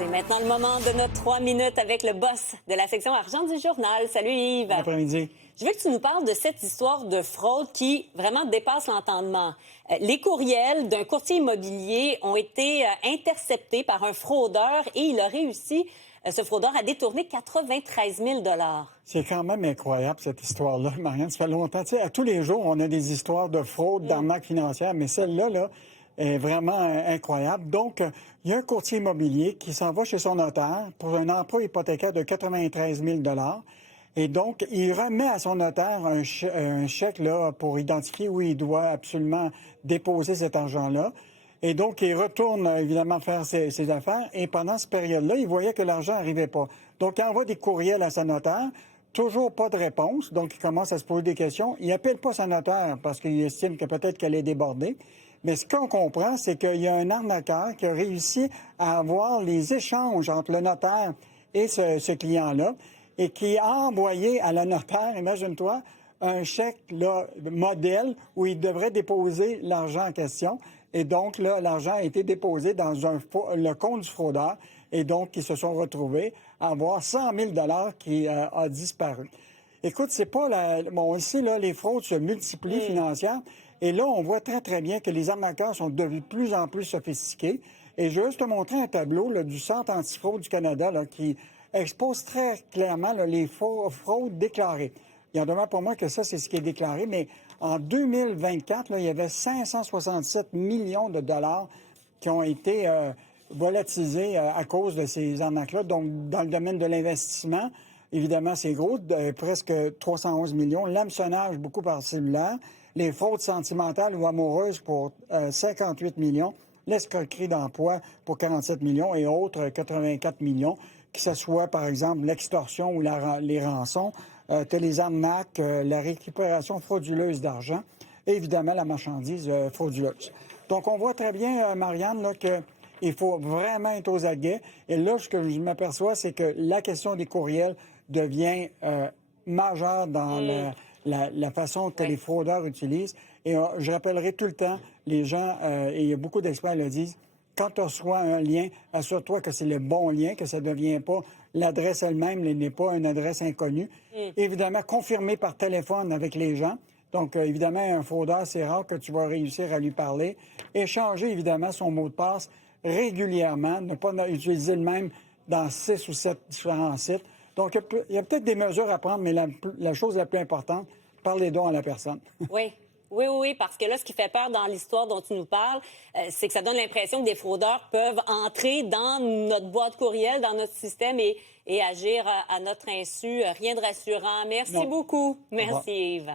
C'est maintenant le moment de notre 3 minutes avec le boss de la section argent du journal. Salut Yves. Bon après-midi. Je veux que tu nous parles de cette histoire de fraude qui vraiment dépasse l'entendement. Les courriels d'un courtier immobilier ont été interceptés par un fraudeur et il a réussi, ce fraudeur, à détourner 93 000 $. C'est quand même incroyable, cette histoire-là, Marianne. Ça fait longtemps. Tu sais, à tous les jours, on a des histoires de fraude, d'arnaque financière, mais celle-là, là, est vraiment incroyable. Donc, il y a un courtier immobilier qui s'en va chez son notaire pour un emprunt hypothécaire de 93 000 $. Et donc, il remet à son notaire un chèque là, pour identifier où il doit absolument déposer cet argent-là. Et donc, il retourne évidemment faire ses affaires. Et pendant cette période-là, il voyait que l'argent n'arrivait pas. Donc, il envoie des courriels à sa notaire. Toujours pas de réponse. Donc, il commence à se poser des questions. Il appelle pas sa notaire parce qu'il estime que peut-être qu'elle est débordée. Mais ce qu'on comprend, c'est qu'il y a un arnaqueur qui a réussi à avoir les échanges entre le notaire et ce client-là et qui a envoyé à la notaire, imagine-toi, un chèque là, modèle où il devrait déposer l'argent en question. Et donc, là, l'argent a été déposé dans le compte du fraudeur. Et donc, ils se sont retrouvés à avoir 100 000 $ qui a disparu. Écoute, c'est pas bon, ici, là, les fraudes se multiplient financières. Et là, on voit très, très bien que les arnaqueurs sont de plus en plus sophistiqués. Et je vais juste te montrer un tableau là, du Centre antifraude du Canada là, qui expose très clairement là, les fraudes déclarées. Il en demeure pour moi que ça, c'est ce qui est déclaré. Mais en 2024, là, il y avait 567 millions de dollars qui ont été volatilisés à cause de ces arnaques-là. Donc, dans le domaine de l'investissement, évidemment, c'est gros, presque 311 millions. L'hameçonnage, beaucoup par cellulaire. Les fraudes sentimentales ou amoureuses pour 58 millions. L'escroquerie d'emploi pour 47 millions et autres 84 millions, que ce soit, par exemple, l'extorsion ou les rançons. Tu as les arnaques, la récupération frauduleuse d'argent et évidemment la marchandise frauduleuse. Donc, on voit très bien, Marianne, là, qu'il faut vraiment être aux aguets. Et là, ce que je m'aperçois, c'est que la question des courriels devient majeure dans la façon que les fraudeurs utilisent. Et je rappellerai tout le temps, les gens, et il y a beaucoup d'experts le disent, quand tu reçois un lien, assure-toi que c'est le bon lien, que ça ne devient pas l'adresse elle-même, n'est pas une adresse inconnue. Évidemment, confirmer par téléphone avec les gens. Donc, évidemment, un fraudeur, c'est rare que tu vas réussir à lui parler. Échanger, évidemment, son mot de passe régulièrement, ne pas utiliser le même dans 6 ou 7 différents sites. Donc, il y a peut-être des mesures à prendre, mais la chose la plus importante, parlez donc à la personne. Oui. Oui, parce que là, ce qui fait peur dans l'histoire dont tu nous parles, c'est que ça donne l'impression que des fraudeurs peuvent entrer dans notre boîte courriel, dans notre système et agir à notre insu. Rien de rassurant. Merci beaucoup. Merci, Yves.